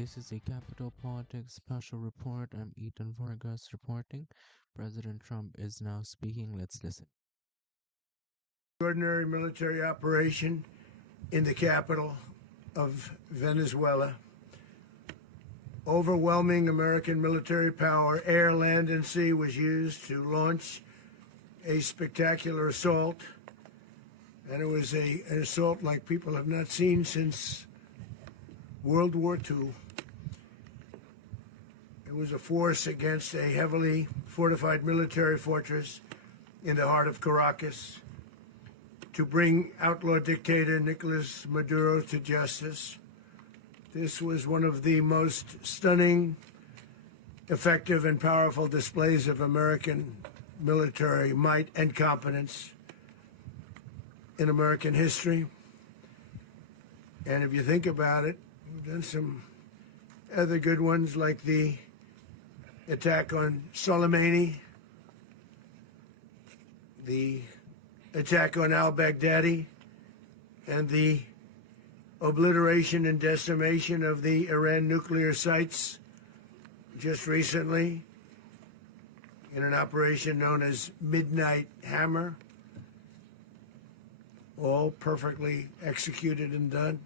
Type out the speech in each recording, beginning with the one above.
This is a Capital Politics special report. I'm Ethan Vargas reporting. President Trump is now speaking. Let's listen. Extraordinary military operation in the capital of Venezuela. Overwhelming American military power, air, land, and sea, was used to launch a spectacular assault. And it was an assault like people have not seen since World War II. It was a force against a heavily fortified military fortress in the heart of Caracas to bring outlaw dictator Nicolas Maduro to justice. This was one of the most stunning, effective, and powerful displays of American military might and competence in American history. And if you think about it, we've done some other good ones, like the attack on Soleimani, the attack on al-Baghdadi, and the obliteration and decimation of the Iran nuclear sites just recently in an operation known as Midnight Hammer. All perfectly executed and done.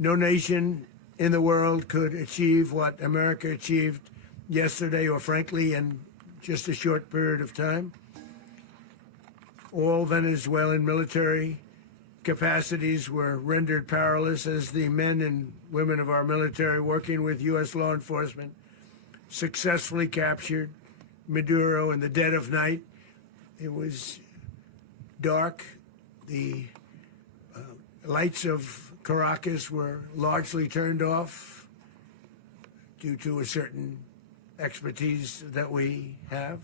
No nation in the world could achieve what America achieved yesterday, or frankly, in just a short period of time. All Venezuelan military capacities were rendered powerless as the men and women of our military, working with U.S. law enforcement, successfully captured Maduro in the dead of night. It was dark. The lights of Caracas were largely turned off due to a certain expertise that we have.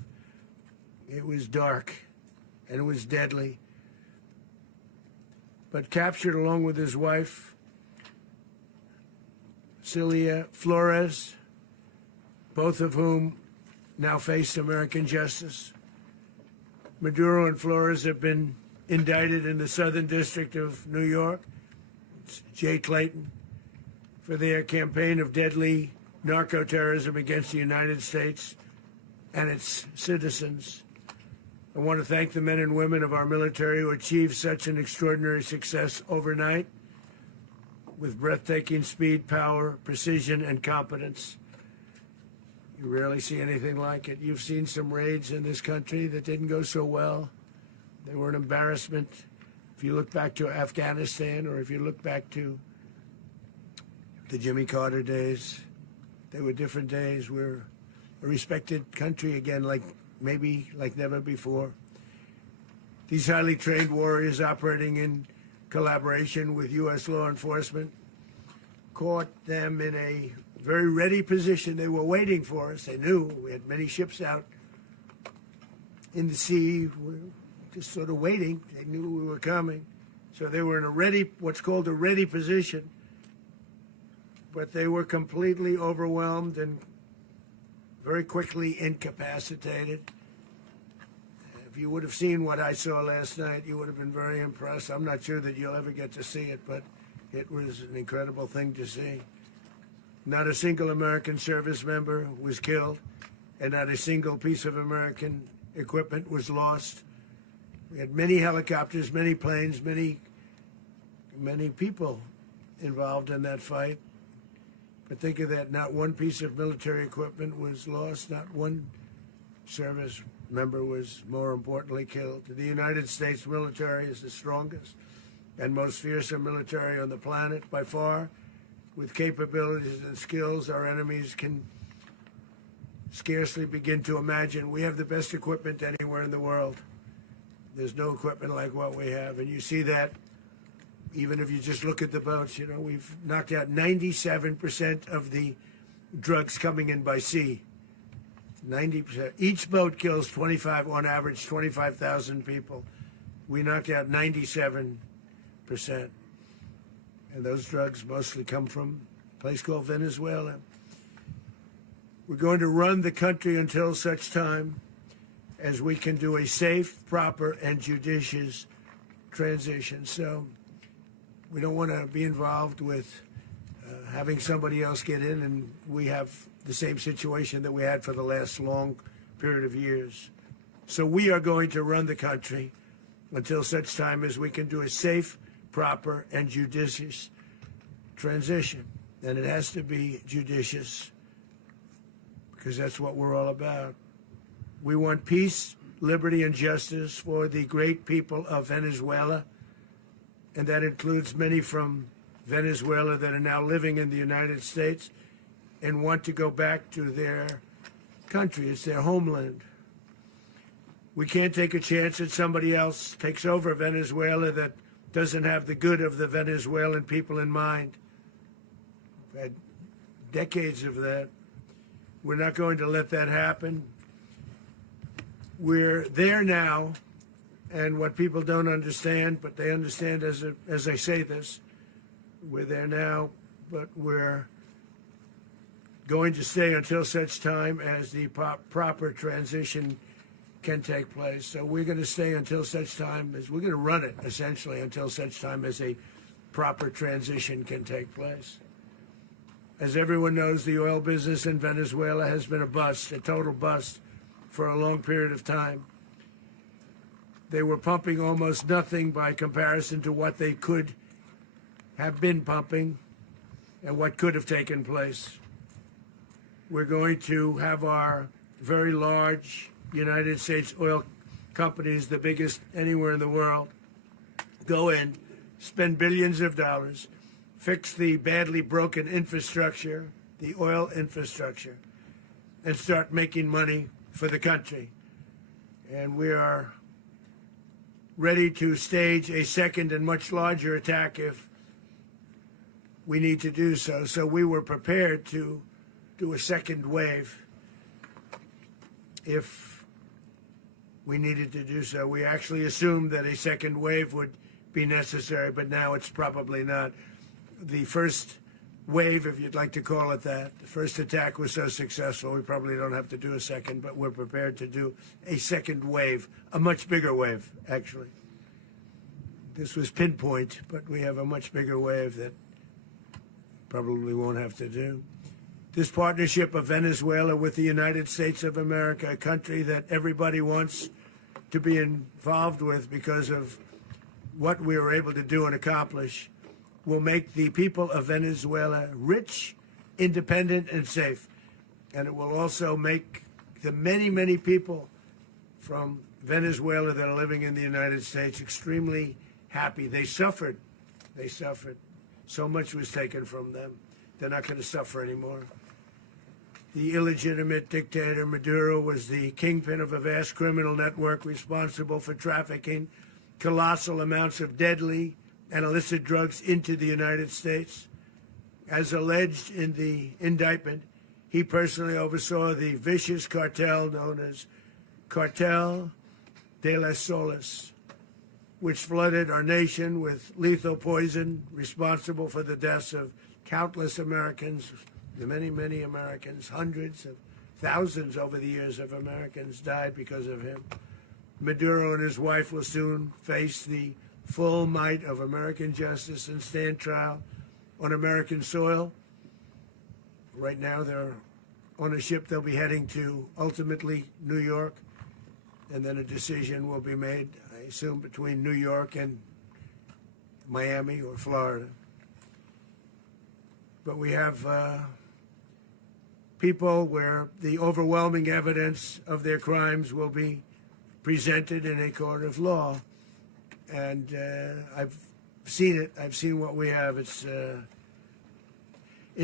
It was dark and it was deadly. But captured along with his wife, Celia Flores, both of whom now face American justice. Maduro and Flores have been indicted in the Southern District of New York, it's Jay Clayton, for their campaign of deadly narco-terrorism against the United States and its citizens. I want to thank the men and women of our military who achieved such an extraordinary success overnight with breathtaking speed, power, precision, and competence. You rarely see anything like it. You've seen some raids in this country that didn't go so well. They were an embarrassment. If you look back to Afghanistan, or if you look back to the Jimmy Carter days, they were different days. We're a respected country again, like never before. These highly trained warriors, operating in collaboration with U.S. law enforcement, caught them in a very ready position. They were waiting for us. They knew we had many ships out in the sea. We were just sort of waiting. They knew we were coming. So they were in a ready, what's called a ready position. But they were completely overwhelmed and very quickly incapacitated. If you would have seen what I saw last night, you would have been very impressed. I'm not sure that you'll ever get to see it, but it was an incredible thing to see. Not a single American service member was killed, and not a single piece of American equipment was lost. We had many helicopters, many planes, many people involved in that fight. But think of that, not one piece of military equipment was lost, not one service member was, more importantly, killed. The United States military is the strongest and most fearsome military on the planet by far, with capabilities and skills our enemies can scarcely begin to imagine. We have the best equipment anywhere in the world. There's no equipment like what we have, and you see that even if you just look at the boats. You know, we've knocked out 97% of the drugs coming in by sea. 90%. Each boat kills on average, 25,000 people. We knocked out 97%. And those drugs mostly come from a place called Venezuela. We're going to run the country until such time as we can do a safe, proper, and judicious transition. So we don't want to be involved with having somebody else get in, and we have the same situation that we had for the last long period of years. So we are going to run the country until such time as we can do a safe, proper, and judicious transition. And it has to be judicious because that's what we're all about. We want peace, liberty, and justice for the great people of Venezuela, and that includes many from Venezuela that are now living in the United States and want to go back to their country. It's their homeland. We can't take a chance that somebody else takes over Venezuela that doesn't have the good of the Venezuelan people in mind. We've had decades of that. We're not going to let that happen. We're there now, and what people don't understand, but they understand as I say this, we're there now, but we're going to stay until such time as the proper transition can take place. So we're going to stay until such time as we're going to run it, essentially, until such time as a proper transition can take place. As everyone knows, the oil business in Venezuela has been a bust, a total bust, for a long period of time. They were pumping almost nothing by comparison to what they could have been pumping and what could have taken place. We're going to have our very large United States oil companies, the biggest anywhere in the world, go in, spend billions of dollars, fix the badly broken infrastructure, the oil infrastructure, and start making money for the country. And we are ready to stage a second and much larger attack if we need to do so. So we were prepared to do a second wave if we needed to do so. We actually assumed that a second wave would be necessary, but now it's probably not. The first wave, if you'd like to call it that, the first attack was so successful, we probably don't have to do a second, but we're prepared to do a second wave, a much bigger wave, actually. This was pinpoint, but we have a much bigger wave that probably won't have to do. This partnership of Venezuela with the United States of America, a country that everybody wants to be involved with because of what we were able to do and accomplish, will make the people of Venezuela rich, independent, and safe. And it will also make the many, many people from Venezuela that are living in the United States extremely happy. They suffered. They suffered. So much was taken from them. They're not going to suffer anymore. The illegitimate dictator Maduro was the kingpin of a vast criminal network responsible for trafficking colossal amounts of deadly and illicit drugs into the United States. As alleged in the indictment, he personally oversaw the vicious cartel known as Cartel de las Solas, which flooded our nation with lethal poison, responsible for the deaths of countless Americans, many, many Americans. Hundreds of thousands over the years of Americans died because of him. Maduro and his wife will soon face the full might of American justice and stand trial on American soil. Right now, they're on a ship. They'll be heading to, ultimately, New York, and then a decision will be made, I assume, between New York and Miami or Florida. But we have people where the overwhelming evidence of their crimes will be presented in a court of law. And I've seen it. I've seen what we have. It's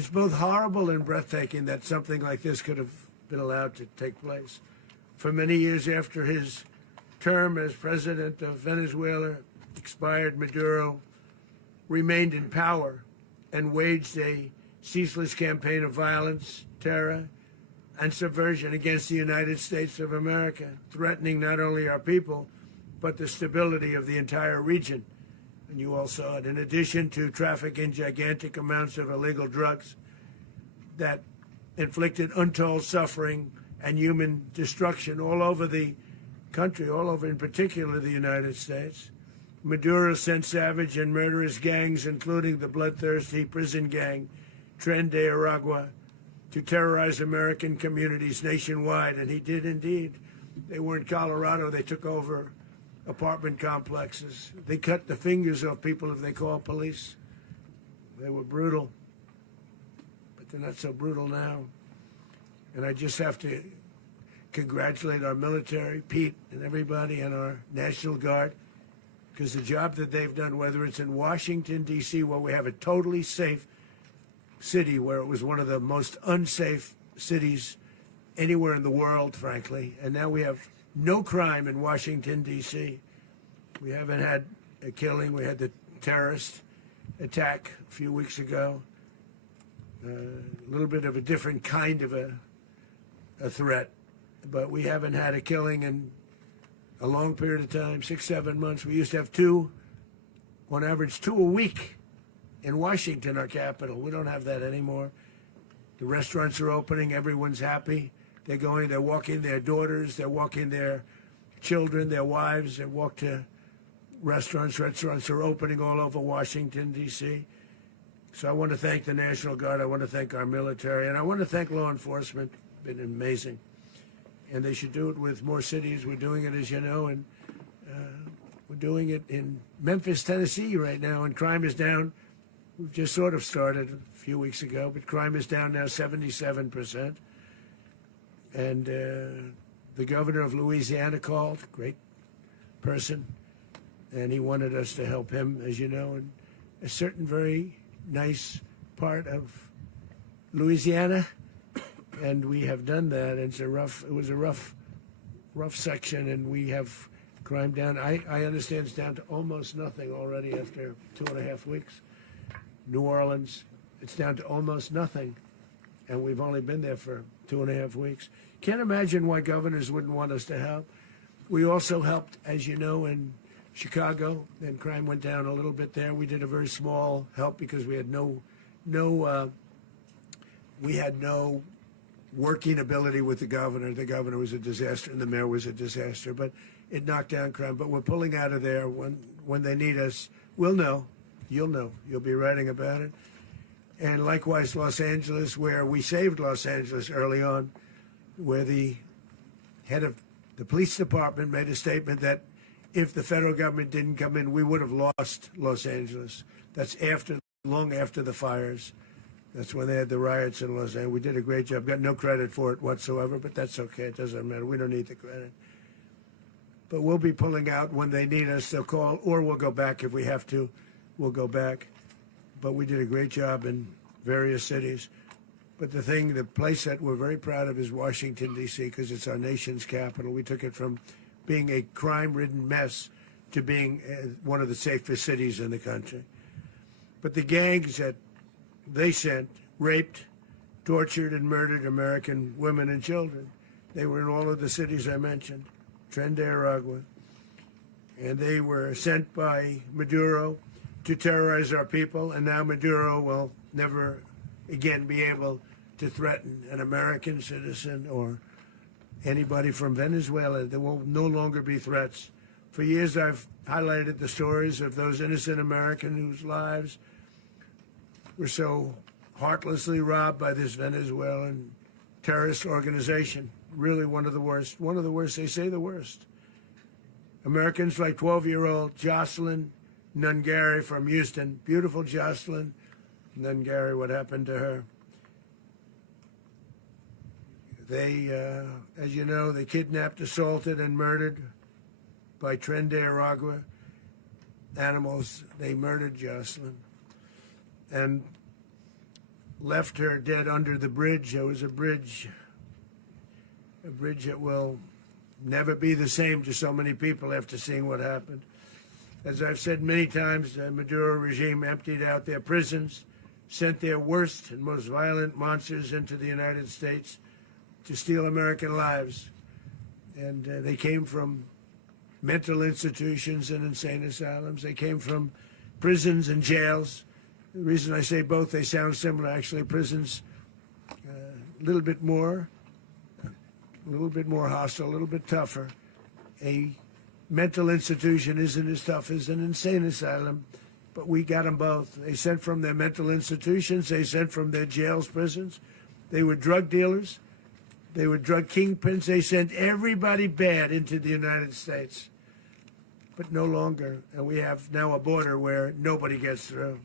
both horrible and breathtaking that something like this could have been allowed to take place. For many years after his term as president of Venezuela expired, Maduro remained in power and waged a ceaseless campaign of violence, terror, and subversion against the United States of America, threatening not only our people, but the stability of the entire region. And you all saw it. In addition to trafficking gigantic amounts of illegal drugs that inflicted untold suffering and human destruction all over the country, all over, in particular, the United States, Maduro sent savage and murderous gangs, including the bloodthirsty prison gang, Tren de Aragua to terrorize American communities nationwide, and he did indeed. They were in Colorado. They took over apartment complexes. They cut the fingers off people if they called police. They were brutal, but they're not so brutal now. And I just have to congratulate our military, Pete and everybody, and our National Guard, because the job that they've done, whether it's in Washington, D.C., where we have a totally safe city, where it was one of the most unsafe cities anywhere in the world, frankly, and now we have no crime in Washington, D.C. We haven't had a killing. We had the terrorist attack a few weeks ago. A little bit of a different kind of a threat, but we haven't had a killing in a long period of time, 6-7 months. We used to have two, on average, 2 a week in Washington, our capital. We don't have that anymore. The restaurants are opening. Everyone's happy. They're walking their daughters. They're walking their children, their wives. They walk to restaurants. Restaurants are opening all over Washington, D.C. So I want to thank the National Guard. I want to thank our military. And I want to thank law enforcement. Been amazing. And they should do it with more cities. We're doing it, as you know, and we're doing it in Memphis, Tennessee right now, and crime is down. We've just sort of started a few weeks ago, but crime is down now 77%. And the governor of Louisiana called, great person, and he wanted us to help him, as you know, in a certain very nice part of Louisiana. And we have done that. It was a rough section, and we have crime down. I understand it's down to almost nothing already after 2.5 weeks. New Orleans, it's down to almost nothing, and we've only been there for 2.5 weeks. Can't imagine why governors wouldn't want us to help. We also helped, as you know, in Chicago, and crime went down a little bit there. We did a very small help because we had no working ability with the governor. The governor was a disaster, and the mayor was a disaster. But it knocked down crime. But we're pulling out of there when they need us. We'll know. You'll know. You'll be writing about it. And likewise, Los Angeles, where we saved Los Angeles early on, where the head of the police department made a statement that if the federal government didn't come in, we would have lost Los Angeles. That's long after the fires. That's when they had the riots in Los Angeles. We did a great job. Got no credit for it whatsoever, but that's okay. It doesn't matter. We don't need the credit. But we'll be pulling out when they need us. They'll call, or we'll go back if we have to. We'll go back. But we did a great job in various cities. But the place that we're very proud of is Washington, D.C., because it's our nation's capital. We took it from being a crime-ridden mess to being one of the safest cities in the country. But the gangs that they sent raped, tortured, and murdered American women and children. They were in all of the cities I mentioned, Tren de Aragua. And they were sent by Maduro to terrorize our people, and now Maduro will never again be able to threaten an American citizen or anybody from Venezuela. There will no longer be threats. For years I've highlighted the stories of those innocent Americans whose lives were so heartlessly robbed by this Venezuelan terrorist organization. Really one of the worst. One of the worst, they say the worst. Americans like 12-year-old Jocelyn Nungari from Houston. Beautiful Jocelyn Nungari, what happened to her? They, as you know, they kidnapped, assaulted, and murdered by Tren de Aragua animals. They murdered Jocelyn and left her dead under the bridge. There was a bridge that will never be the same to so many people after seeing what happened. As I've said many times, the Maduro regime emptied out their prisons, sent their worst and most violent monsters into the United States to steal American lives. And they came from mental institutions and insane asylums. They came from prisons and jails. The reason I say both, they sound similar. Actually, prisons, a little bit more hostile, a little bit tougher. A mental institution isn't as tough as an insane asylum, but we got them both. They sent from their mental institutions. They sent from their jails, prisons. They were drug dealers. They were drug kingpins. They sent everybody bad into the United States, but no longer. And we have now a border where nobody gets through.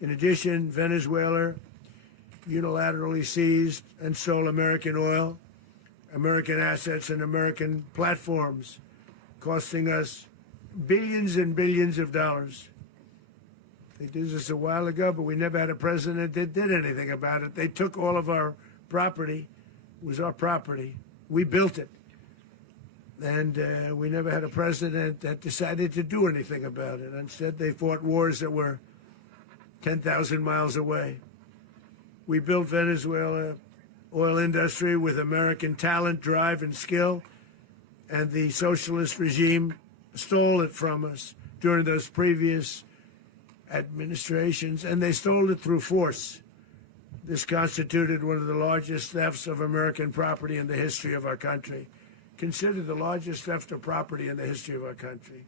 In addition, Venezuela unilaterally seized and sold American oil, American assets, and American platforms, costing us billions and billions of dollars. They did this a while ago, but we never had a president that did anything about it. They took all of our property. It was our property. We built it. And we never had a president that decided to do anything about it. Instead, they fought wars that were 10,000 miles away. We built Venezuela oil industry with American talent, drive, and skill, and the socialist regime stole it from us during those previous administrations, and they stole it through force. This constituted one of the largest thefts of American property in the history of our country. Considered the largest theft of property in the history of our country.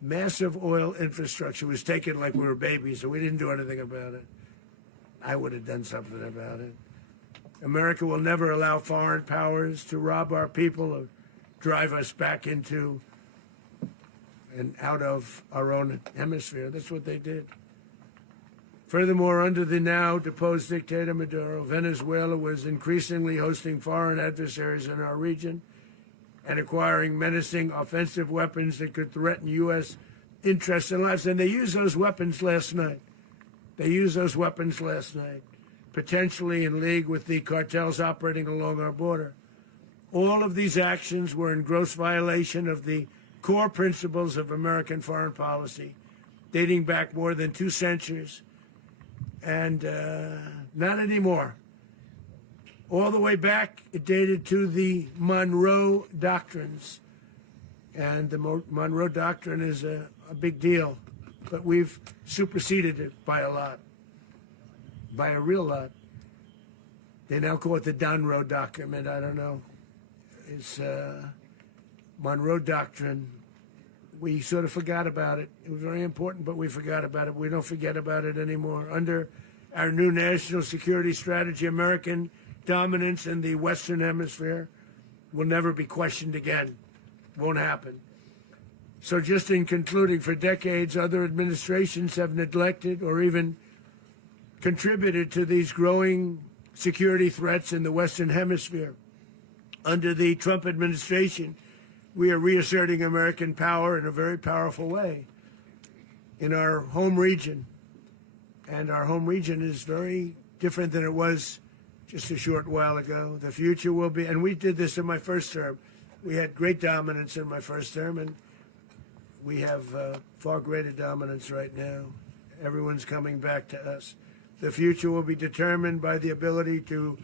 Massive oil infrastructure was taken like we were babies, and we didn't do anything about it. I would have done something about it. America will never allow foreign powers to rob our people or drive us back into and out of our own hemisphere. That's what they did. Furthermore, under the now deposed dictator Maduro, Venezuela was increasingly hosting foreign adversaries in our region and acquiring menacing offensive weapons that could threaten U.S. interests and lives. And they used those weapons last night. Potentially in league with the cartels operating along our border. All of these actions were in gross violation of the core principles of American foreign policy, dating back more than 2 centuries, and not anymore. All the way back, it dated to the Monroe Doctrines, and the Monroe Doctrine is a big deal, but we've superseded it by a lot, by a real lot. They now call it the Monroe Document. I don't know. It's Monroe Doctrine. We sort of forgot about it. It was very important, but we forgot about it. We don't forget about it anymore. Under our new national security strategy, American dominance in the Western Hemisphere will never be questioned again. Won't happen. So just in concluding, for decades, other administrations have neglected or even contributed to these growing security threats in the Western Hemisphere. Under the Trump administration, we are reasserting American power in a very powerful way in our home region. And our home region is very different than it was just a short while ago. The future will be, and we did this in my first term. We had great dominance in my first term, and we have far greater dominance right now. Everyone's coming back to us. The future will be determined by the ability to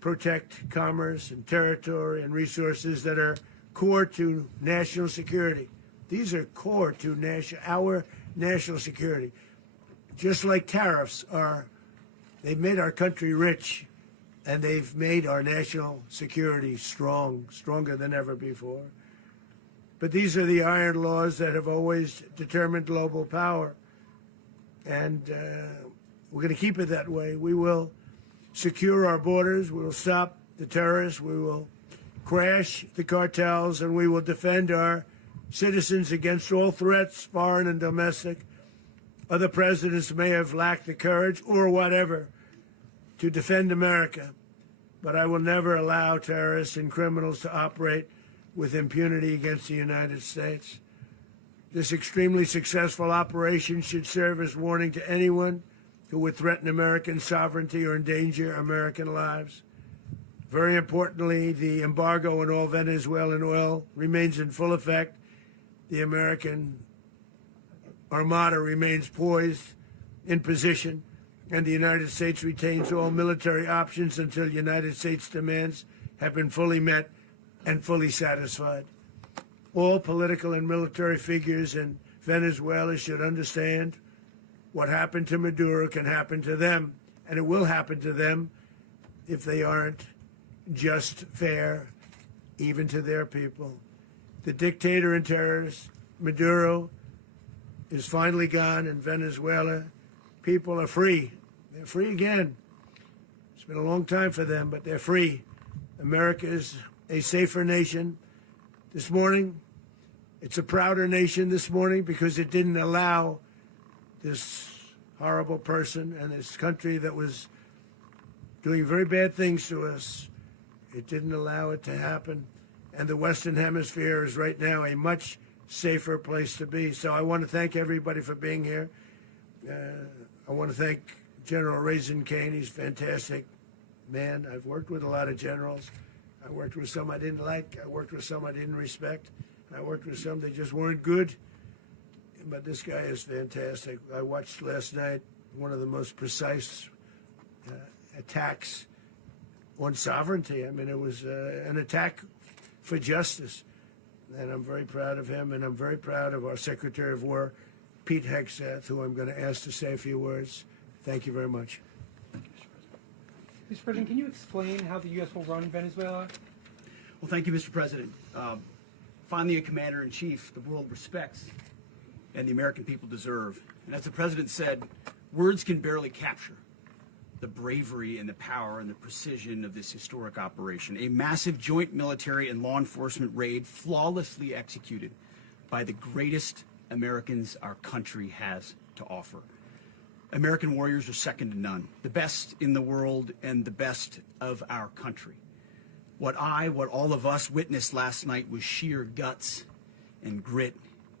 protect commerce and territory and resources that are core to national security. These are core to our national security. Just like tariffs are, they've made our country rich, and they've made our national security stronger than ever before. But these are the iron laws that have always determined global power. And we're going to keep it that way. We will secure our borders. We will stop the terrorists. We will crash the cartels, and we will defend our citizens against all threats, foreign and domestic. Other presidents may have lacked the courage or whatever to defend America, but I will never allow terrorists and criminals to operate with impunity against the United States. This extremely successful operation should serve as warning to anyone who would threaten American sovereignty or endanger American lives. Very importantly, the embargo on all Venezuelan oil remains in full effect. The American Armada remains poised in position, and the United States retains all military options until United States demands have been fully met and fully satisfied. All political and military figures in Venezuela should understand what happened to Maduro can happen to them, and it will happen to them if they aren't just fair, even to their people. The dictator and terrorist, Maduro, is finally gone in Venezuela. People are free. They're free again. It's been a long time for them, but they're free. America is a safer nation. This morning, it's a prouder nation this morning because it didn't allow this horrible person and this country that was doing very bad things to us. It didn't allow it to happen. And the Western Hemisphere is right now a much safer place to be. So I want to thank everybody for being here. I want to thank General Raisin Kane. He's a fantastic man. I've worked with a lot of generals. I worked with some I didn't like. I worked with some I didn't respect. I worked with some that just weren't good. But this guy is fantastic. I watched last night one of the most precise attacks on sovereignty. I mean, it was an attack for justice. And I'm very proud of him, and I'm very proud of our Secretary of War, Pete Hegseth, who I'm going to ask to say a few words. Thank you very much. Mr. President, can you explain how the U.S. will run Venezuela? Well, thank you, Mr. President. Finally, a commander-in-chief the world respects and the American people deserve. And as the President said, words can barely capture the bravery and the power and the precision of this historic operation. A massive joint military and law enforcement raid flawlessly executed by the greatest Americans our country has to offer. American warriors are second to none, the best in the world and the best of our country. What all of us witnessed last night was sheer guts and grit,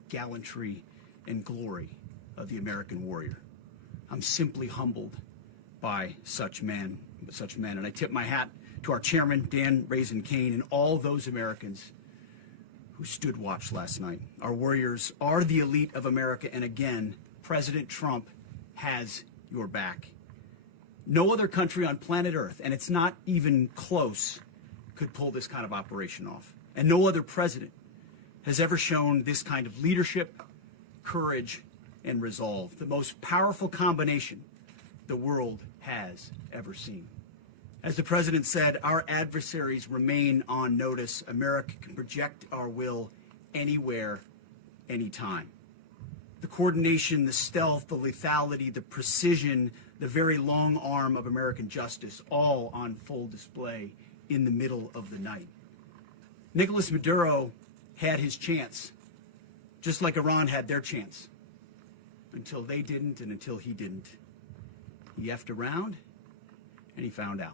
gallantry, and glory of the American warrior. I'm simply humbled by such men, and I tip my hat to our chairman, Dan Raisin Kane, and all those Americans who stood watch last night. Our warriors are the elite of America, and again, President Trump has your back. No other country on planet Earth, and it's not even close, could pull this kind of operation off. And no other president has ever shown this kind of leadership, courage, and resolve. The most powerful combination the world has ever seen. As the president said, our adversaries remain on notice. America can project our will anywhere, anytime. The coordination, the stealth, the lethality, the precision, the very long arm of American justice, all on full display in the middle of the night. Nicolas Maduro had his chance, just like Iran had their chance, until they didn't and until he didn't. He effed around, and he found out.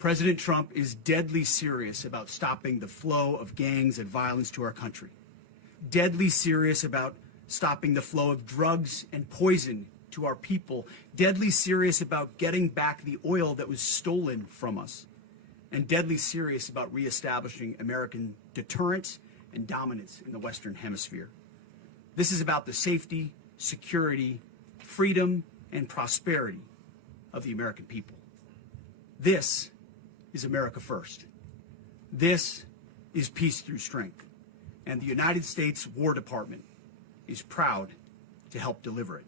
President Trump is deadly serious about stopping the flow of gangs and violence to our country. Deadly serious about stopping the flow of drugs and poison to our people. Deadly serious about getting back the oil that was stolen from us. And deadly serious about reestablishing American deterrence and dominance in the Western Hemisphere. This is about the safety, security, freedom, and prosperity of the American people. This is America first. This is peace through strength. And the United States War Department is proud to help deliver it.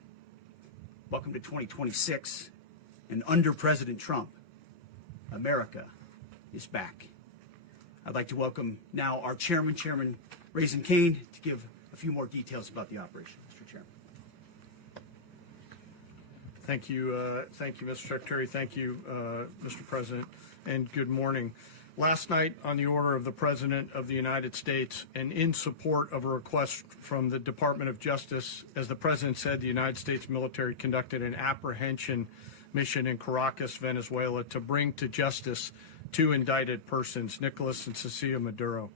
Welcome to 2026, and under President Trump, America is back. I'd like to welcome now our chairman, Chairman Raisin Kane, to give a few more details about the operation. Mr. Chairman. Thank you, Mr. Secretary. Thank you, Mr. President, and good morning. Last night, on the order of the President of the United States and in support of a request from the Department of Justice, as the President said, the United States military conducted an apprehension mission in Caracas, Venezuela, to bring to justice two indicted persons, Nicolas and Cecilia Maduro.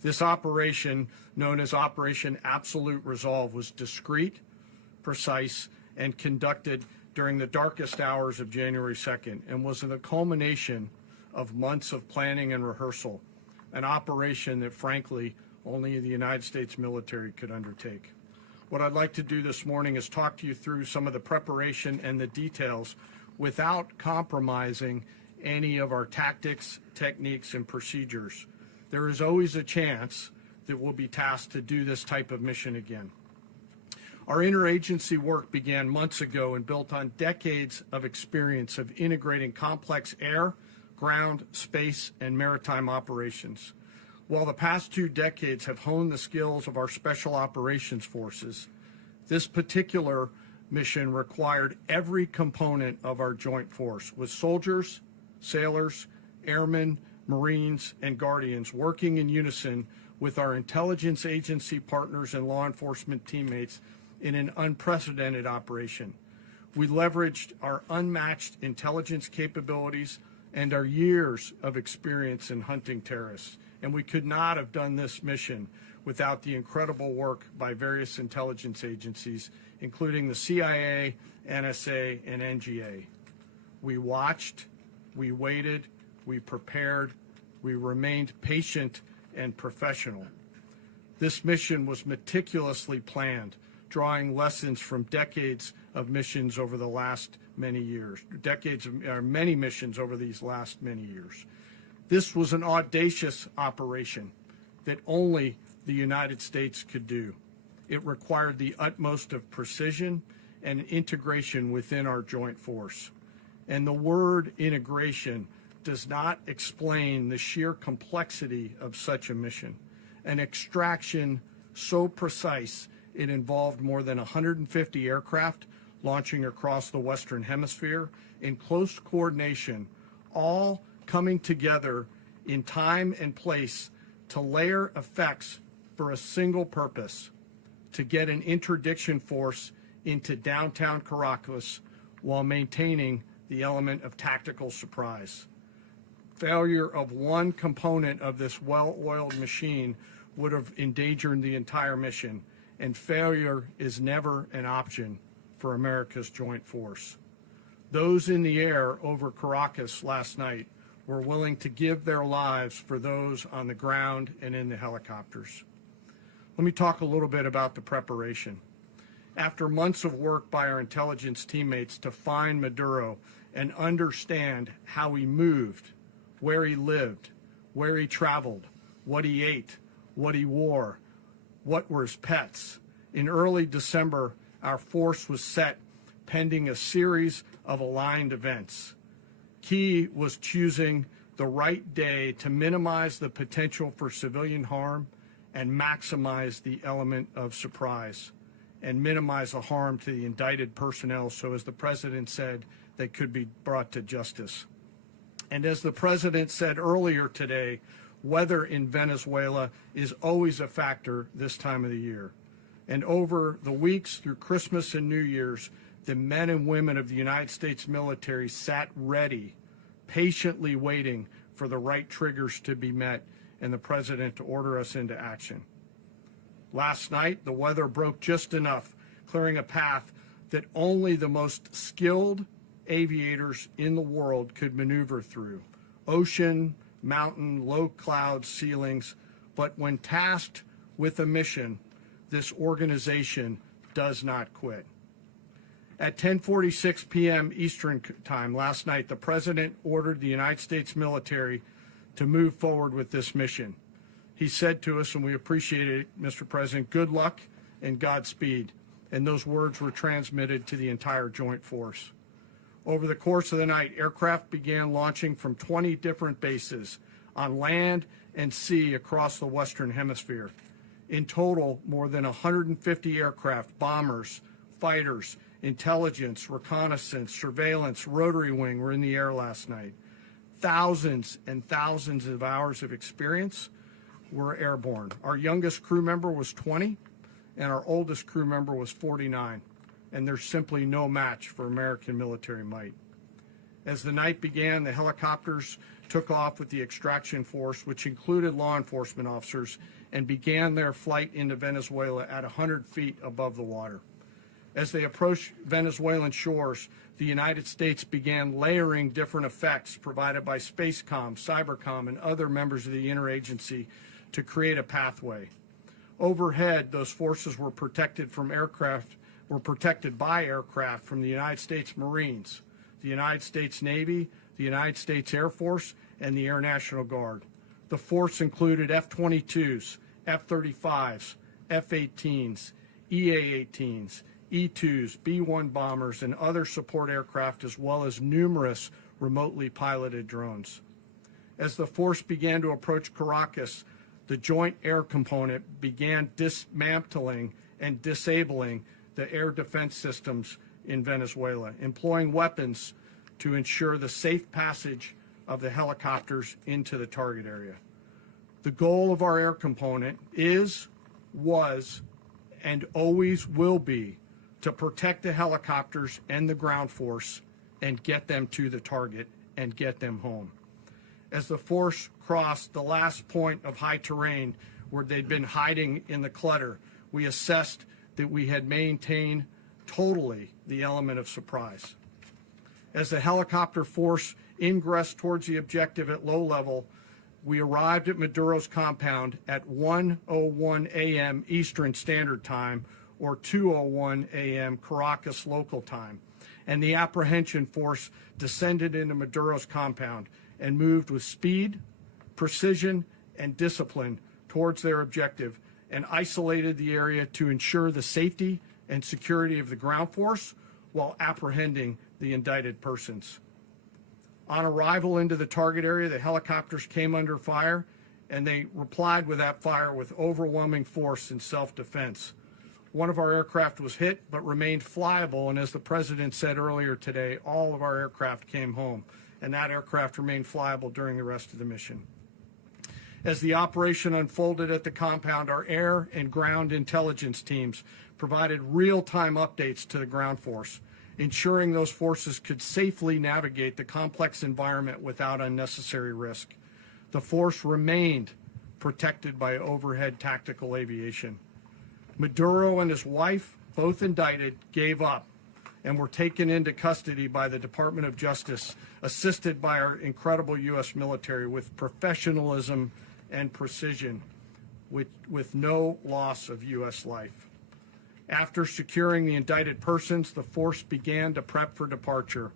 This operation, known as Operation Absolute Resolve, was discreet, precise, and conducted during the darkest hours of January 2nd and was the culmination of months of planning and rehearsal, an operation that, frankly, only the United States military could undertake. What I'd like to do this morning is talk to you through some of the preparation and the details without compromising any of our tactics, techniques, and procedures. There is always a chance that we'll be tasked to do this type of mission again. Our interagency work began months ago and built on decades of experience of integrating complex air, ground, space, and maritime operations. While the past 2 decades have honed the skills of our special operations forces, This particular mission required every component of our joint force, with soldiers, sailors, airmen, Marines, and Guardians working in unison with our intelligence agency partners and law enforcement teammates in an unprecedented operation. We leveraged our unmatched intelligence capabilities and our years of experience in hunting terrorists, and we could not have done this mission without the incredible work by various intelligence agencies, including the CIA, NSA, and NGA. We watched, we waited, we prepared, we remained patient and professional. This mission was meticulously planned, drawing lessons from decades of missions over the last many years, many missions over these last many years. This was an audacious operation that only the United States could do. It required the utmost of precision and integration within our joint force. And the word integration does not explain the sheer complexity of such a mission. An extraction so precise it involved more than 150 aircraft launching across the Western Hemisphere in close coordination, all coming together in time and place to layer effects for a single purpose: to get an interdiction force into downtown Caracas while maintaining the element of tactical surprise. Failure of one component of this well-oiled machine would have endangered the entire mission, and failure is never an option for America's joint force. Those in the air over Caracas last night were willing to give their lives for those on the ground and in the helicopters. Let me talk a little bit about the preparation. After months of work by our intelligence teammates to find Maduro and understand how he moved, where he lived, where he traveled, what he ate, what he wore, what were his pets, in early December, our force was set pending a series of aligned events. Key was choosing the right day to minimize the potential for civilian harm and maximize the element of surprise and minimize the harm to the indicted personnel so, as the President said, they could be brought to justice. And as the President said earlier today, weather in Venezuela is always a factor this time of the year. And over the weeks through Christmas and New Year's, the men and women of the United States military sat ready, patiently waiting for the right triggers to be met and the President to order us into action. Last night, the weather broke just enough, clearing a path that only the most skilled aviators in the world could maneuver through. Ocean, mountain, low cloud ceilings, but when tasked with a mission, this organization does not quit. At 10:46 p.m. Eastern Time last night, the President ordered the United States military to move forward with this mission. He said to us, and we appreciate it, Mr. President, good luck and Godspeed. And those words were transmitted to the entire joint force. Over the course of the night, aircraft began launching from 20 different bases on land and sea across the Western Hemisphere. In total, more than 150 aircraft, bombers, fighters, intelligence, reconnaissance, surveillance, rotary wing were in the air last night. Thousands and thousands of hours of experience were airborne. Our youngest crew member was 20, and our oldest crew member was 49, and there's simply no match for American military might. As the night began, the helicopters took off with the extraction force, which included law enforcement officers, and began their flight into Venezuela at 100 feet above the water. As they approached Venezuelan shores, the United States began layering different effects provided by Spacecom, Cybercom, and other members of the interagency to create a pathway. Overhead, those forces were protected by aircraft from the United States Marines, the United States Navy, the United States Air Force, and the Air National Guard. The force included F-22s, F-35s, F-18s, EA-18s, E-2s, B-1 bombers, and other support aircraft, as well as numerous remotely piloted drones. As the force began to approach Caracas, the Joint Air Component began dismantling and disabling the air defense systems in Venezuela, employing weapons to ensure the safe passage of the helicopters into the target area. The goal of our air component is, was, and always will be to protect the helicopters and the ground force and get them to the target and get them home. As the force crossed the last point of high terrain where they'd been hiding in the clutter, we assessed that we had maintained totally the element of surprise. As the helicopter force ingressed towards the objective at low level, we arrived at Maduro's compound at 1:01 a.m. Eastern Standard Time, or 2:01 a.m. Caracas local time, and the apprehension force descended into Maduro's compound and moved with speed, precision, and discipline towards their objective and isolated the area to ensure the safety and security of the ground force while apprehending the indicted persons. On arrival into the target area, the helicopters came under fire, and they replied with that fire with overwhelming force in self-defense. One of our aircraft was hit but remained flyable, and as the President said earlier today, all of our aircraft came home, and that aircraft remained flyable during the rest of the mission. As the operation unfolded at the compound, our air and ground intelligence teams provided real-time updates to the ground force, ensuring those forces could safely navigate the complex environment without unnecessary risk. The force remained protected by overhead tactical aviation. Maduro and his wife, both indicted, gave up and were taken into custody by the Department of Justice, assisted by our incredible U.S. military with professionalism and precision, with no loss of U.S. life. After securing the indicted persons, the force began to prep for departure.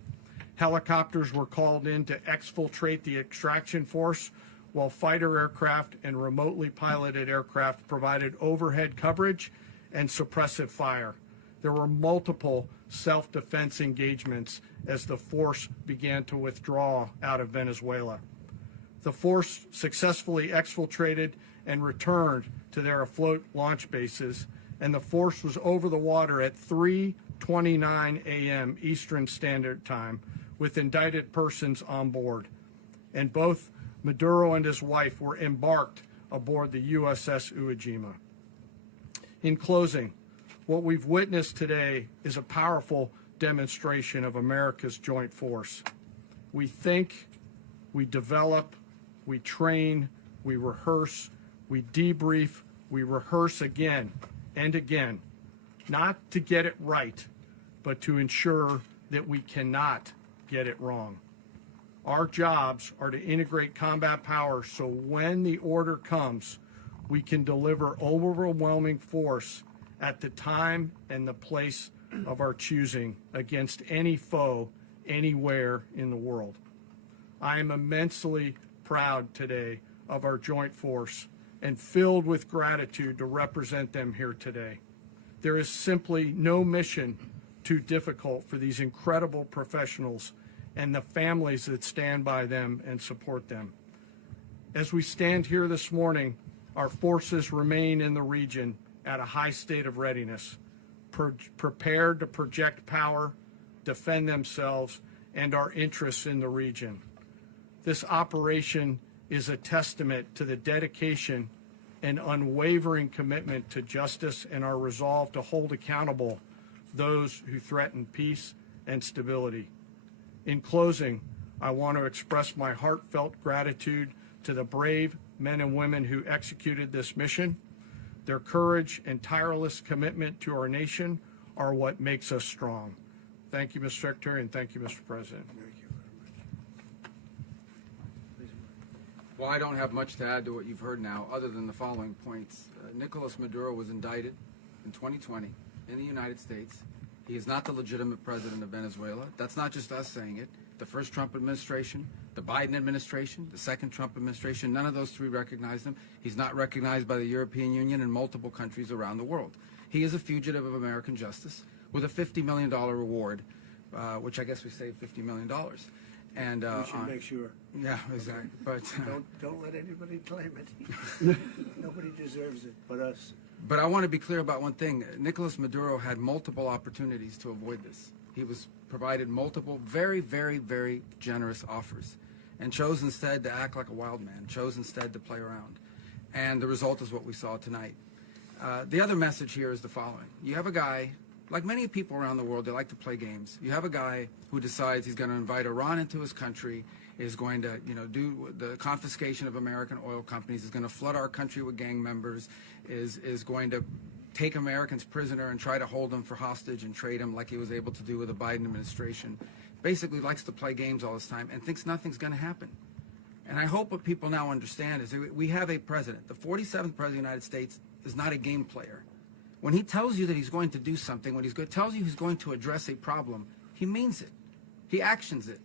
Helicopters were called in to exfiltrate the extraction force, while fighter aircraft and remotely piloted aircraft provided overhead coverage and suppressive fire. There were multiple self-defense engagements as the force began to withdraw out of Venezuela. The force successfully exfiltrated and returned to their afloat launch bases, and the force was over the water at 3:29 a.m. Eastern Standard Time with indicted persons on board. And both Maduro and his wife were embarked aboard the USS Iwo Jima. In closing, what we've witnessed today is a powerful demonstration of America's joint force. We think, we develop, we train, we rehearse, we debrief, we rehearse again and again, not to get it right, but to ensure that we cannot get it wrong. Our jobs are to integrate combat power so when the order comes, we can deliver overwhelming force at the time and the place of our choosing against any foe anywhere in the world. I am immensely proud today of our joint force and filled with gratitude to represent them here today. There is simply no mission too difficult for these incredible professionals and the families that stand by them and support them. As we stand here this morning, our forces remain in the region at a high state of readiness, prepared to project power, defend themselves, and our interests in the region. This operation is a testament to the dedication and unwavering commitment to justice and our resolve to hold accountable those who threaten peace and stability. In closing, I want to express my heartfelt gratitude to the brave men and women who executed this mission. Their courage and tireless commitment to our nation are what makes us strong. Thank you, Mr. Secretary, and thank you, Mr. President. Well, I don't have much to add to what you've heard now, other than the following points. Nicolas Maduro was indicted in 2020 in the United States. He is not the legitimate president of Venezuela. That's not just us saying it. The first Trump administration, the Biden administration, the second Trump administration, none of those three recognized him. He's not recognized by the European Union and multiple countries around the world. He is a fugitive of American justice with a $50 million reward, which I guess we saved $50 million. And We should make sure. yeah, exactly. But Don't let anybody claim it. Nobody deserves it but us. but I want to be clear about one thing. Nicolas Maduro had multiple opportunities to avoid this. He was provided multiple very, very, very generous offers, and chose instead to act like a wild man. Chose instead to play around, and the result is what we saw tonight. The other message here is the following. You have a guy, like many people around the world, they like to play games. You have a guy who decides he's going to invite Iran into his country, is going to, do the confiscation of American oil companies, is going to flood our country with gang members, is going to take Americans prisoner and try to hold them for hostage and trade them like he was able to do with the Biden administration. Basically likes to play games all this time and thinks nothing's going to happen. And I hope what people now understand is that we have a president. The 47th president of the United States is not a game player. When he tells you that he's going to do something, when tells you he's going to address a problem, he means it. He actions it.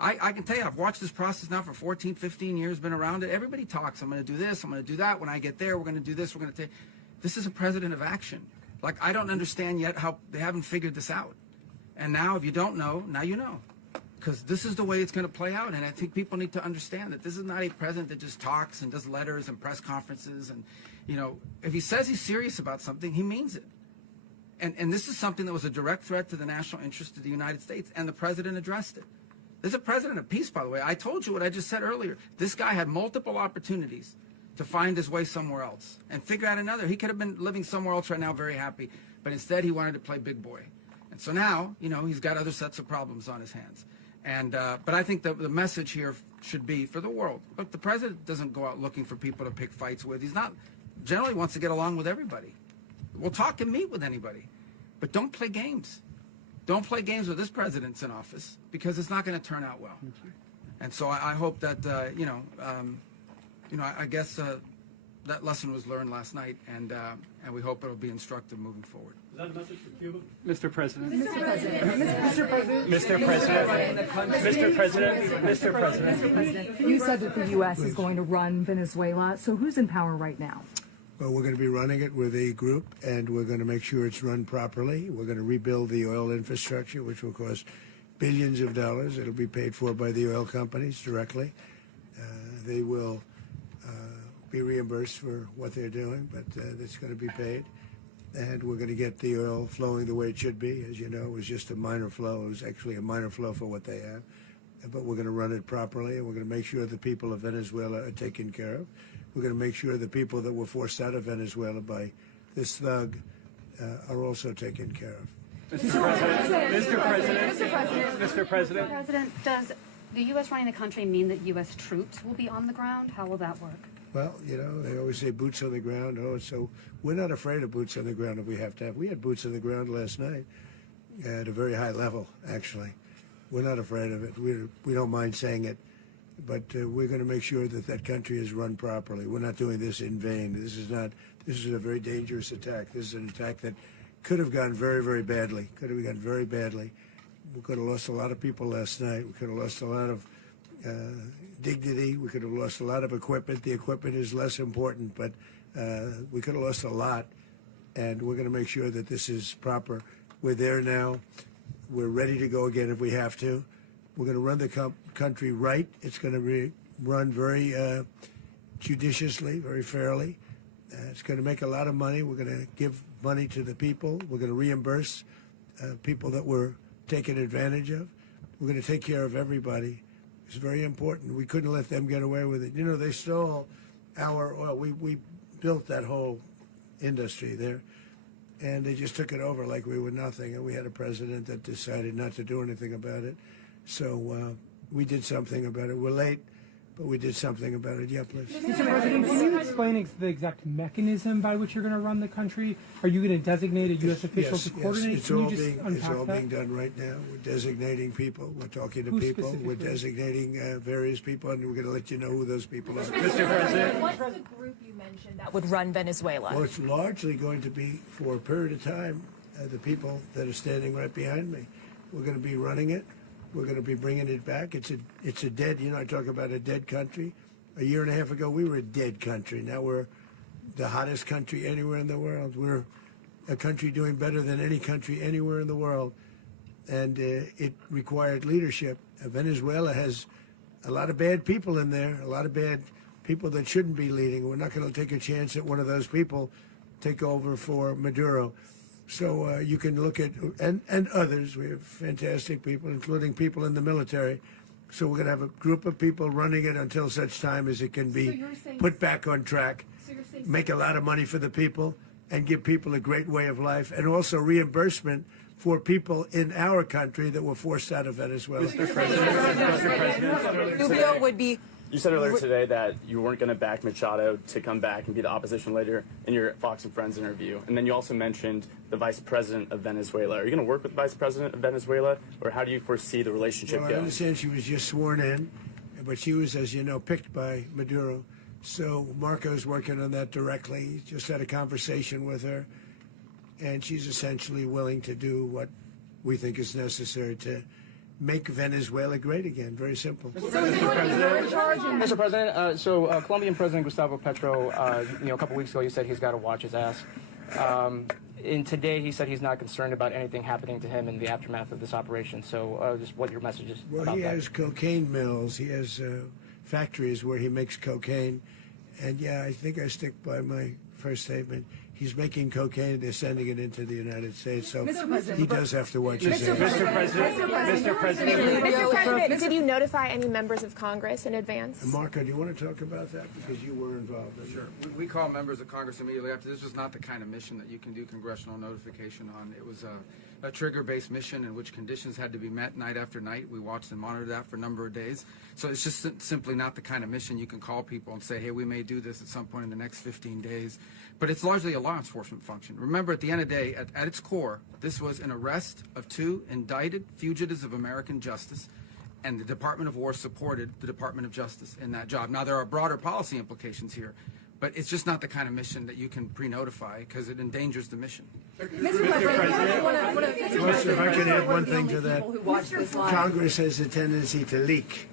I can tell you, I've watched this process now for 14, 15 years, been around it. Everybody talks. I'm going to do this. I'm going to do that. When I get there, we're going to do this. We're going to take. This is a president of action. Like, I don't understand yet how they haven't figured this out. And now, if you don't know, now you know. Because this is the way it's going to play out. And I think people need to understand that this is not a president that just talks and does letters and press conferences. And, if he says he's serious about something, he means it. And this is something that was a direct threat to the national interest of the United States. And the president addressed it. This is a president of peace, by the way. I told you what I just said earlier. This guy had multiple opportunities to find his way somewhere else and figure out another. He could have been living somewhere else right now very happy. But instead, he wanted to play big boy. And so now, he's got other sets of problems on his hands. And but I think the message here should be for the world. Look, the president doesn't go out looking for people to pick fights with. He's not generally wants to get along with everybody. We'll talk and meet with anybody. But don't play games. Don't play games with this president's in office, because it's not going to turn out well. And so I hope that, I guess that lesson was learned last night, and we hope it'll be instructive moving forward. Is that a message for Cuba? Mr. President. Mr. President. You said that the U.S. is going to run Venezuela. So who's in power right now? Well, we're going to be running it with a group, and we're going to make sure it's run properly. We're going to rebuild the oil infrastructure, which will cost billions of dollars. It'll be paid for by the oil companies directly. They will be reimbursed for what they're doing, but it's going to be paid. And we're going to get the oil flowing the way it should be. As you know, it was just a minor flow. It was actually a minor flow for what they have. But we're going to run it properly, and we're going to make sure the people of Venezuela are taken care of. We're going to make sure the people that were forced out of Venezuela by this thug are also taken care of. Mr. President. Does the U.S. running the country mean that U.S. troops will be on the ground? How will that work? Well, they always say boots on the ground. Oh, so we're not afraid of boots on the ground if we have to have. We had boots on the ground last night at a very high level, actually. We're not afraid of it. We don't mind saying it. But we're going to make sure that that country is run properly. We're not doing this in vain. This is a very dangerous attack. This is an attack that could have gone very, very badly. Could have gone very badly. We could have lost a lot of people last night. We could have lost a lot of dignity. We could have lost a lot of equipment. The equipment is less important, but we could have lost a lot. And we're going to make sure that this is proper. We're there now. We're ready to go again if we have to. We're going to run the country right. It's going to be run very judiciously, very fairly. It's going to make a lot of money. We're going to give money to the people. We're going to reimburse people that were taken advantage of. We're going to take care of everybody. It's very important. We couldn't let them get away with it. They stole our oil. We built that whole industry there, and they just took it over like we were nothing. And we had a president that decided not to do anything about it. So we did something about it. We're late, but we did something about it. Yeah, please. Mr. President, can you explain the exact mechanism by which you're going to run the country? Are you going to designate a U.S. official to coordinate? It's all being done right now. We're designating people. We're talking to people. We're designating various people, and we're going to let you know who those people are. Mr. President. What's the group you mentioned that would run Venezuela? Well, it's largely going to be, for a period of time, the people that are standing right behind me. We're going to be running it. We're going to be bringing it back. It's a dead, I talk about a dead country. A year and a half ago, we were a dead country. Now we're the hottest country anywhere in the world. We're a country doing better than any country anywhere in the world. And it required leadership. Venezuela has a lot of bad people in there, a lot of bad people that shouldn't be leading. We're not going to take a chance that one of those people take over for Maduro. So you can look at, and others. We have fantastic people, including people in the military. So we're going to have a group of people running it until such time as it can be put back on track, make a lot of money for the people, and give people a great way of life, and also reimbursement for people in our country that were forced out of Venezuela. Mr. President, Rubio would be. you said earlier today that you weren't going to back Machado to come back and be the opposition leader in your Fox and Friends interview. And then you also mentioned the vice president of Venezuela. Are you going to work with the vice president of Venezuela, or how do you foresee the relationship Well, I going? understand she was just sworn in, but she was, as you know, picked by Maduro. So Marco's working on that directly. He just had a conversation with her, and she's essentially willing to do what we think is necessary to make Venezuela great again. Very simple. Mr. President, Colombian President Gustavo Petro, a couple weeks ago, he said he's got to watch his ass. And today he said he's not concerned about anything happening to him in the aftermath of this operation. So just what your message is Well, about he that. has cocaine mills. He has factories where he makes cocaine. And, yeah, I think I stick by my first statement. He's making cocaine. They're sending it into the United States. So he does have to watch his ass. Mr. President, Did you notify any members of Congress in advance? Marco, do you want to talk about that? Because you were involved in Sure. We call members of Congress immediately after. This was not the kind of mission that you can do congressional notification on. It was a trigger-based mission in which conditions had to be met night after night. We watched and monitored that for a number of days. So it's just simply not the kind of mission you can call people and say, hey, we may do this at some point in the next 15 days. But it's largely a law enforcement function. Remember, at the end of the day, at its core, this was an arrest of 2 indicted fugitives of American justice, and the Department of War supported the Department of Justice in that job. Now, there are broader policy implications here, but it's just not the kind of mission that you can pre-notify because it endangers the mission. Listen, if I can add one thing to that, Congress has a tendency to leak.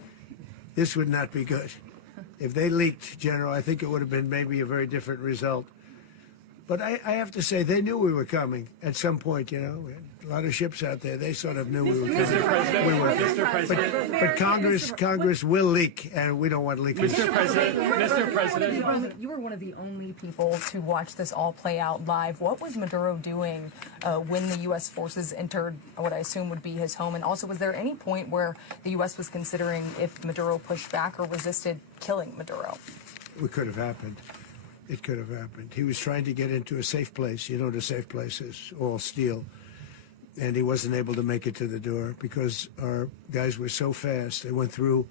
This would not be good. If they leaked, General, I think it would have been maybe a very different result. But I have to say, they knew we were coming at some point, We had a lot of ships out there. They sort of knew we were coming. Mr. President, But Congress will leak, and we don't want leakage. Mr. President, You were one of the only people to watch this all play out live. What was Maduro doing when the U.S. forces entered what I assume would be his home? And also, was there any point where the U.S. was considering if Maduro pushed back or resisted killing Maduro? It could have happened. It could have happened. He was trying to get into a safe place. The safe place is all steel. And he wasn't able to make it to the door because our guys were so fast. They went through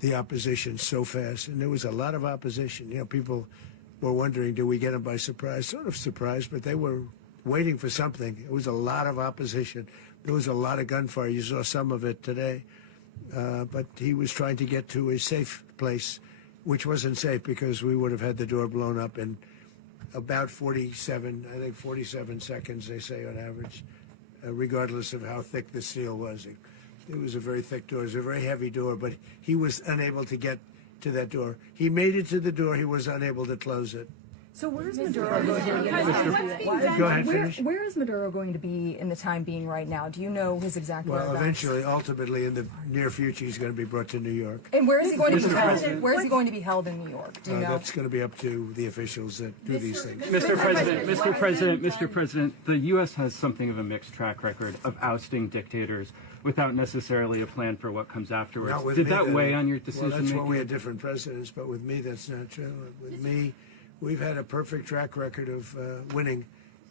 the opposition so fast. And there was a lot of opposition. People were wondering, do we get them by surprise? Sort of surprised, but they were waiting for something. It was a lot of opposition. There was a lot of gunfire. You saw some of it today. But he was trying to get to a safe place, which wasn't safe because we would have had the door blown up in about 47 seconds, they say on average, regardless of how thick the steel was. It was a very thick door. It was a very heavy door, but he was unable to get to that door. He made it to the door. He was unable to close it. So where is Maduro going to be? Go ahead, finish. Where is Maduro going to be in the time being right now? Do you know his exact Well, whereabouts? eventually, ultimately, in the near future, he's going to be brought to New York. And where is he going to be held? Where is he going to be held in New York? Do you know? That's going to be up to the officials that do these things. Mr. President, the U.S. has something of a mixed track record of ousting dictators without necessarily a plan for what comes afterwards. Not with Did me, that though. weigh on your decision Well, that's making? why we had different presidents, but with me, that's not true. With me, we've had a perfect track record of winning.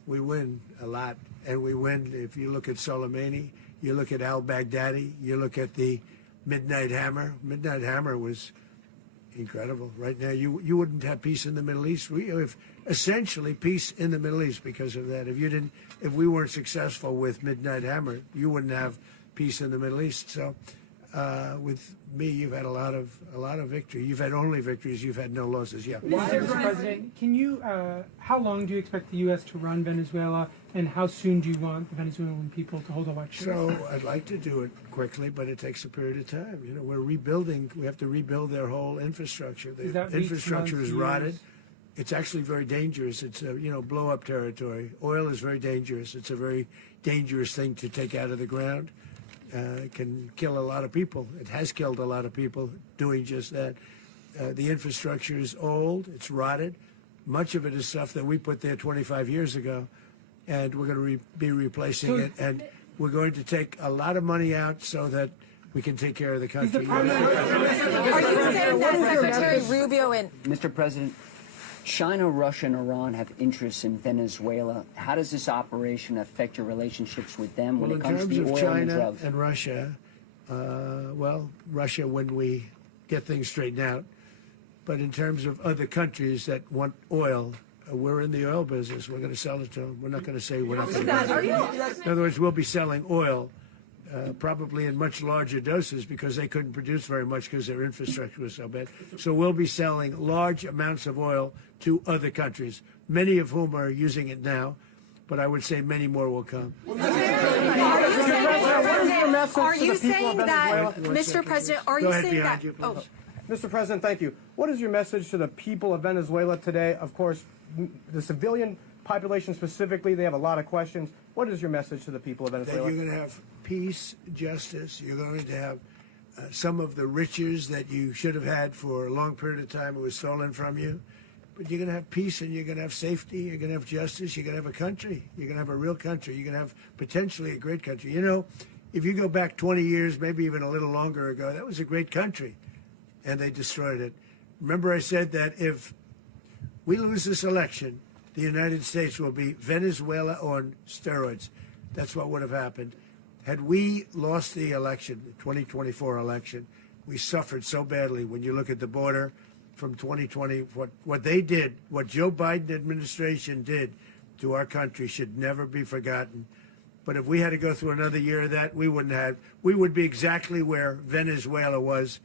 We win a lot, and we win. If you look at Soleimani, you look at al-Baghdadi, you look at the Midnight Hammer. Midnight Hammer was incredible. Right now, you wouldn't have peace in the Middle East. We have essentially peace in the Middle East because of that. If we weren't successful with Midnight Hammer, you wouldn't have peace in the Middle East. So, with me, you've had a lot of victory. You've had only victories. You've had no losses. Yeah. Mr. President, can you? How long do you expect the U.S. to run Venezuela, and how soon do you want the Venezuelan people to hold elections? So I'd like to do it quickly, but it takes a period of time. We're rebuilding. We have to rebuild their whole infrastructure. The infrastructure is rotted. It's actually very dangerous. It's blow-up territory. Oil is very dangerous. It's a very dangerous thing to take out of the ground. can kill a lot of people. It has killed a lot of people doing just that. The infrastructure is old, it's rotted. Much of it is stuff that we put there 25 years ago, and we're going to be replacing it. And we're going to take a lot of money out so that we can take care of the country. Are you saying that Secretary Rubio and Mr. President, China, Russia, and Iran have interests in Venezuela. How does this operation affect your relationships with them when it comes to the oil in terms of and China drugs? and Russia, Russia when we get things straightened out. But in terms of other countries that want oil, we're in the oil business. We're going to sell it to them. We're not going to say we're not going to. In other words, we'll be selling oil, probably in much larger doses because they couldn't produce very much because their infrastructure was so bad. So we'll be selling large amounts of oil to other countries, many of whom are using it now, but I would say many more will come. Are you saying that, Mr. President, are you saying that? Oh. Mr. President, thank you. What is your message to the people of Venezuela today? Of course, the civilian population specifically, they have a lot of questions. What is your message to the people of Venezuela? That you're going to have peace, justice. You're going to have some of the riches that you should have had for a long period of time. It was stolen from you. But you're going to have peace and you're going to have safety. You're going to have justice. You're going to have a country. You're going to have a real country. You're going to have potentially a great country. You know, if you go back 20 years, maybe even a little longer ago, that was a great country. And they destroyed it. Remember I said that if we lose this election, the United States will be Venezuela on steroids. That's what would have happened. Had we lost the election, the 2024 election, we suffered so badly when you look at the border from 2020. What they did, what Joe Biden administration did to our country should never be forgotten. But if we had to go through another year of that, we wouldn't have. We would be exactly where Venezuela was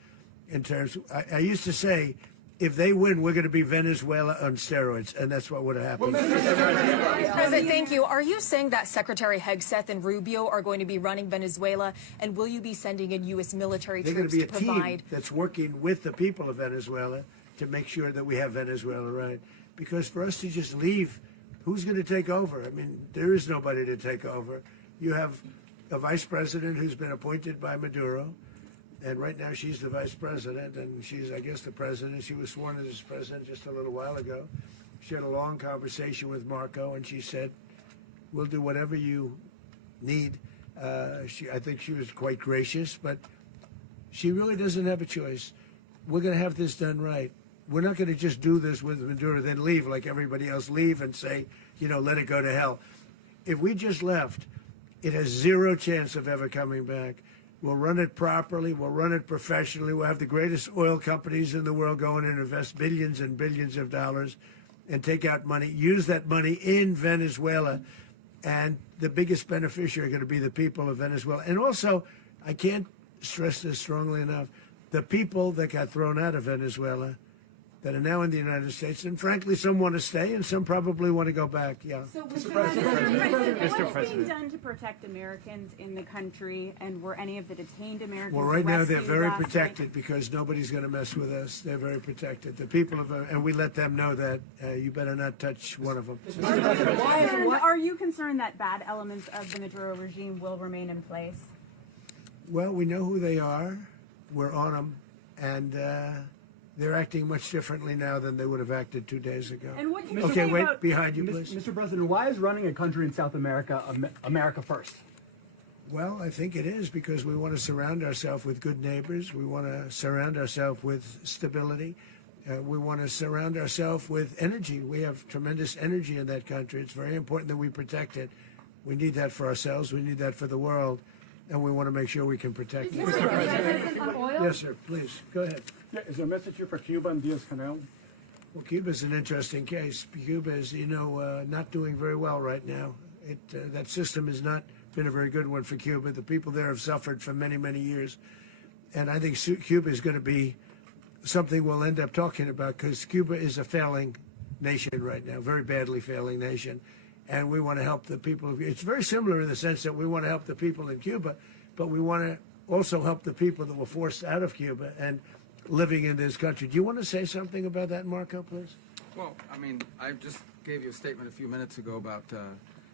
in terms. I used to say, if they win, we're going to be Venezuela on steroids, and that's what would have happened. President, thank you. Are you saying that Secretary Hegseth and Rubio are going to be running Venezuela, and will you be sending in U.S. military They're going troops to be a to provide? team that's working with the people of Venezuela to make sure that we have Venezuela right. Because for us to just leave, who's going to take over? I mean, there is nobody to take over. You have a vice president who's been appointed by Maduro. And right now she's the vice president, and she's, I guess, the president. She was sworn in as president just a little while ago. She had a long conversation with Marco, and she said, we'll do whatever you need. I think she was quite gracious, but she really doesn't have a choice. We're going to have this done right. We're not going to just do this with Maduro, then leave like everybody else, leave and say, you know, let it go to hell. If we just left, it has zero chance of ever coming back. We'll run it properly. We'll run it professionally. We'll have the greatest oil companies in the world go in and invest billions and billions of dollars and take out money, use that money in Venezuela. And the biggest beneficiary are going to be the people of Venezuela. And also, I can't stress this strongly enough, the people that got thrown out of Venezuela that are now in the United States, and frankly, some want to stay and some probably want to go back. Yeah. So, Mr. President, what is being done to protect Americans in the country, and were any of the detained Americans Well, right now they're arrested very last protected night? because nobody's going to mess with us. They're very protected. The people of, and we let them know that you better not touch one of them. Are you concerned that bad elements of the Maduro regime will remain in place? Well, we know who they are. We're on them, and they're acting much differently now than they would have acted 2 days ago. And what can you Okay, say wait, about behind you, please. Mr. President, why is running a country in South America America first? Well, I think it is because we want to surround ourselves with good neighbors. We want to surround ourselves with stability. We want to surround ourselves with energy. We have tremendous energy in that country. It's very important that we protect it. We need that for ourselves. We need that for the world. And we want to make sure we can protect it. Mr. President, on oil? Yes, sir. Please, go ahead. Yeah, is there a message here for Cuba and Diaz-Canel? Well, Cuba's an interesting case. Cuba is, not doing very well right now. That system has not been a very good one for Cuba. The people there have suffered for many, many years. And I think Cuba is going to be something we'll end up talking about because Cuba is a failing nation right now, very badly failing nation. And we want to help the people. It's very similar in the sense that we want to help the people in Cuba, but we want to also help the people that were forced out of Cuba and living in this country. Do you want to say something about that, Marco, please? Well, I mean, I just gave you a statement a few minutes ago about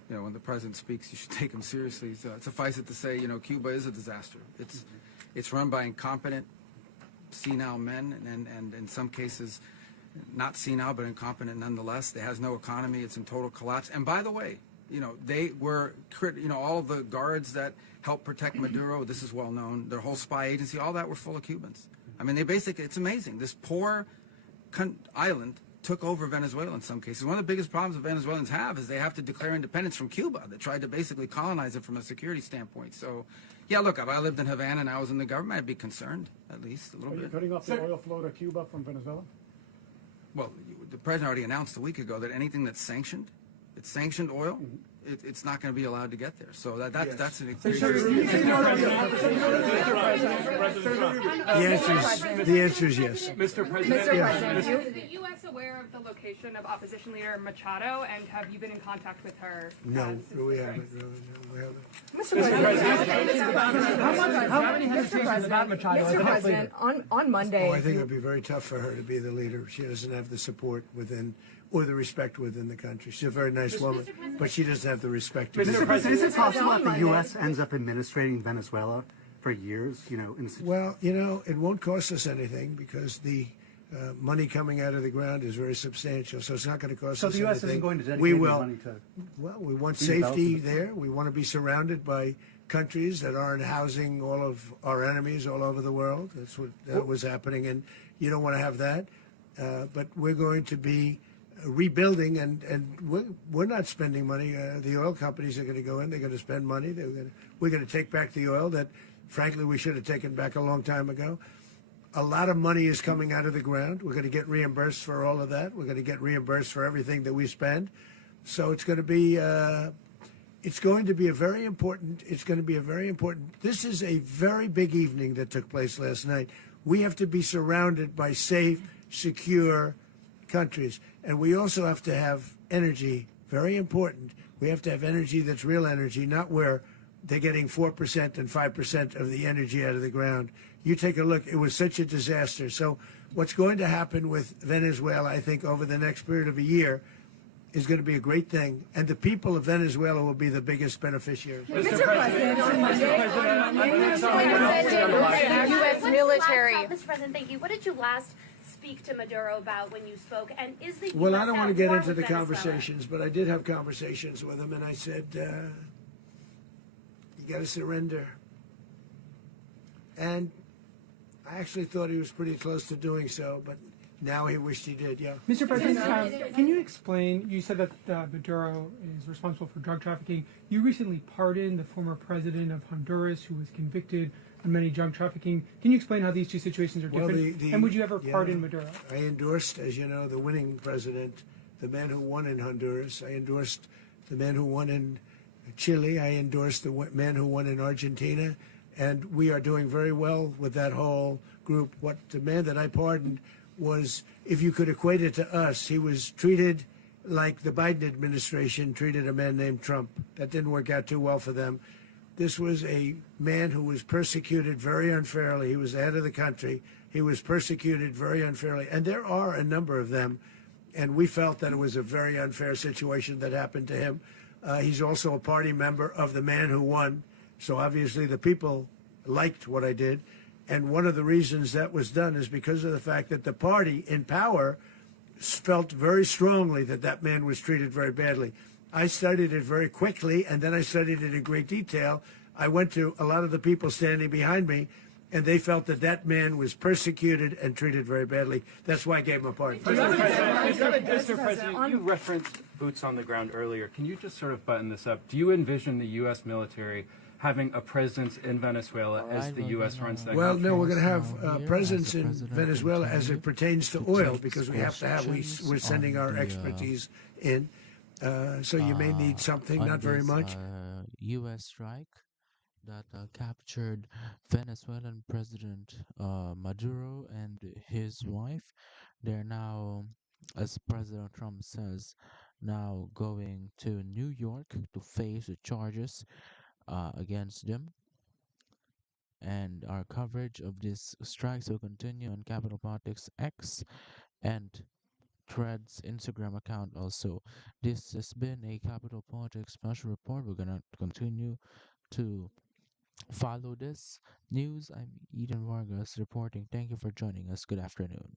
when the president speaks, you should take him seriously. So suffice it to say, Cuba is a disaster. It's run by incompetent, senile men, and in some cases, not senile but incompetent nonetheless. It has no economy. It's in total collapse. And by the way, they were, all the guards that helped protect Maduro. This is well known. Their whole spy agency, all that were full of Cubans. I mean, it's amazing. This poor island took over Venezuela in some cases. One of the biggest problems that Venezuelans have is they have to declare independence from Cuba. They tried to basically colonize it from a security standpoint. So, yeah, look, if I lived in Havana and I was in the government, I'd be concerned, at least a little bit. Are you cutting off the oil flow to Cuba from Venezuela? Well, the president already announced a week ago that anything that's sanctioned, it's sanctioned oil, it's not going to be allowed to get there. So that's an The answer is yes. Mr. President. Is the U.S. aware of the location of opposition leader Machado, and have you been in contact with her? No, we haven't. No, we haven't. Mr. President, on Monday. I think it would be very tough for her to be the leader. She doesn't have the support within or the respect within the country. She's a very nice woman, but she doesn't have the respect. Mr. President, is it possible that the U.S. ends up administrating Venezuela for years? Well, it won't cost us anything because the money coming out of the ground is very substantial. So it's not going to cost us anything. So the U.S. isn't going to dedicate we will. money to. Well, we want safety there. We want to be surrounded by countries that aren't housing all of our enemies all over the world. That's what was happening, and you don't want to have that. But we're going to be rebuilding, and we're not spending money. The oil companies are going to go in. They're going to spend money. We're going to take back the oil that, frankly, we should have taken back a long time ago. A lot of money is coming out of the ground. We're going to get reimbursed for all of that. We're going to get reimbursed for everything that we spend. So it's going to be a very important. This is a very big evening that took place last night. We have to be surrounded by safe, secure countries. And we also have to have energy, very important. We have to have energy that's real energy, not where they're getting 4% and 5% of the energy out of the ground. You take a look, it was such a disaster. So what's going to happen with Venezuela, I think, over the next period of a year is going to be a great thing. And the people of Venezuela will be the biggest beneficiaries. Mr. President, on Monday, U.S. military. Mr. President, thank you. What did you last speak to Maduro about when you spoke? And is the Well, US I don't want to at get war into with the Venezuela? conversations, but I did have conversations with him, and I said, you got to surrender. And I actually thought he was pretty close to doing so, but now he wished he did, yeah. Mr. President, can you explain, you said that Maduro is responsible for drug trafficking. You recently pardoned the former president of Honduras who was convicted of many drug trafficking. Can you explain how these two situations are different? And would you ever pardon Maduro? I endorsed, as you know, the winning president, the man who won in Honduras. I endorsed the man who won in Chile. I endorsed the man who won in Argentina. And we are doing very well with that whole group. What the man that I pardoned was, if you could equate it to us, he was treated like the Biden administration treated a man named Trump. That didn't work out too well for them. This was a man who was persecuted very unfairly. He was the head of the country. He was persecuted very unfairly. And there are a number of them. And we felt that it was a very unfair situation that happened to him. He's also a party member of the man who won. So obviously the people liked what I did. And one of the reasons that was done is because of the fact that the party in power felt very strongly that that man was treated very badly. I studied it very quickly, and then I studied it in great detail. I went to a lot of the people standing behind me, and they felt that that man was persecuted and treated very badly. That's why I gave him a pardon. Mr. President, you referenced boots on the ground earlier. Can you just sort of button this up? Do you envision the U.S. military having a presence in Venezuela as the U.S. runs that Well, country? no, we're going to have presence in Venezuela as it pertains to oil, because we have to have, we're sending our expertise in. So you may need something, not very much. U.S. strike that captured Venezuelan President Maduro and his wife. They're now, as President Trump says, now going to New York to face the charges against them. And our coverage of these strikes will continue on Capital Politics X and Threads Instagram account also. This has been a Capital Politics special report. We're gonna continue to follow this news. I'm Eden Vargas reporting. Thank you for joining us. Good afternoon.